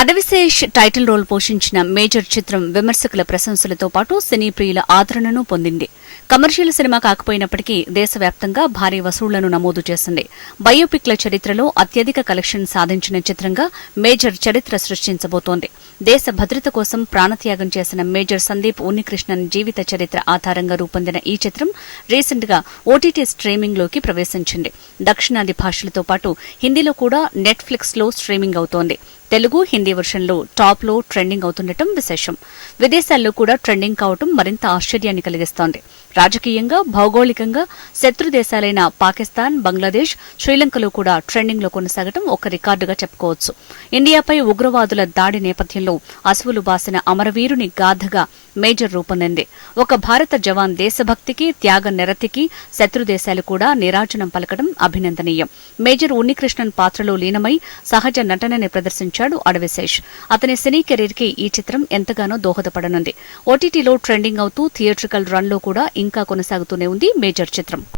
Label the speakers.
Speaker 1: Adivi Sesh title role పోషించిన Major చిత్రం విమర్శకుల ప్రశంసలతో పాటు సినీ ప్రియుల ఆదరణను పొందింది. కమర్షియల్ సినిమా కాకపోయినప్పటికీ దేశవ్యాప్తంగా భారీ వసూళ్ళను నమోదు చేసింది. బయోపిక్ల చరిత్రలో అత్యధిక కలెక్షన్ సాధించిన చిత్రంగా మేజర్ చరిత్ర సృష్టించబోతోంది. దేశ భద్రత కోసం ప్రాణత్యాగం చేసిన మేజర్ సందీప్ ఉన్నికృష్ణన్ జీవిత చరిత్ర ఆధారంగా రూపొందిన ఈ చిత్రం రీసెంట్గా ఓటీటీ స్ట్రీమింగ్లోకి ప్రవేశించింది. దక్షిణాది భాషలతో పాటు హిందీలో కూడా నెట్ఫ్లిక్స్లో స్ట్రీమింగ్ అవుతోంది. తెలుగు హిందీ వర్షన్లో టాప్లో ట్రెండింగ్ అవుతుండటం విశేషం. విదేశాల్లో కూడా ట్రెండింగ్ కావటం మరింత ఆశ్చర్యాన్ని కలిగిస్తోంది. రాజకీయంగా భౌగోళికంగా శత్రు దేశాలైన పాకిస్తాన్ బంగ్లాదేశ్ శ్రీలంకలో కూడా ట్రెండింగ్లో కొనసాగటం ఒక రికార్డుగా చెప్పుకోవచ్చు. ఇండియాపై ఉగ్రవాదుల దాడి నేపథ్యంలో అసువులు బాసిన అమరవీరుని గాథగా మేజర్ రూపొందింది. ఒక భారత జవాన్ దేశభక్తికి త్యాగ నిరతికి శత్రు దేశాలు కూడా నిరాజనం పలకడం అభినందనీయం. మేజర్ ఉన్నికృష్ణన్ పాత్రలో లీనమై సహజ నటనని ప్రదర్శించాడు అడవిశేష్ అతని సినీ కెరీర్కి ఈ చిత్రం ఎంతగానో దోహదపడనుంది. ఓటీటీలో ట్రెండింగ్ అవుతూ థియేట్రికల్ రన్లో కూడా ఇంకా కొనసాగుతూనే ఉంది మేజర్ చిత్రం.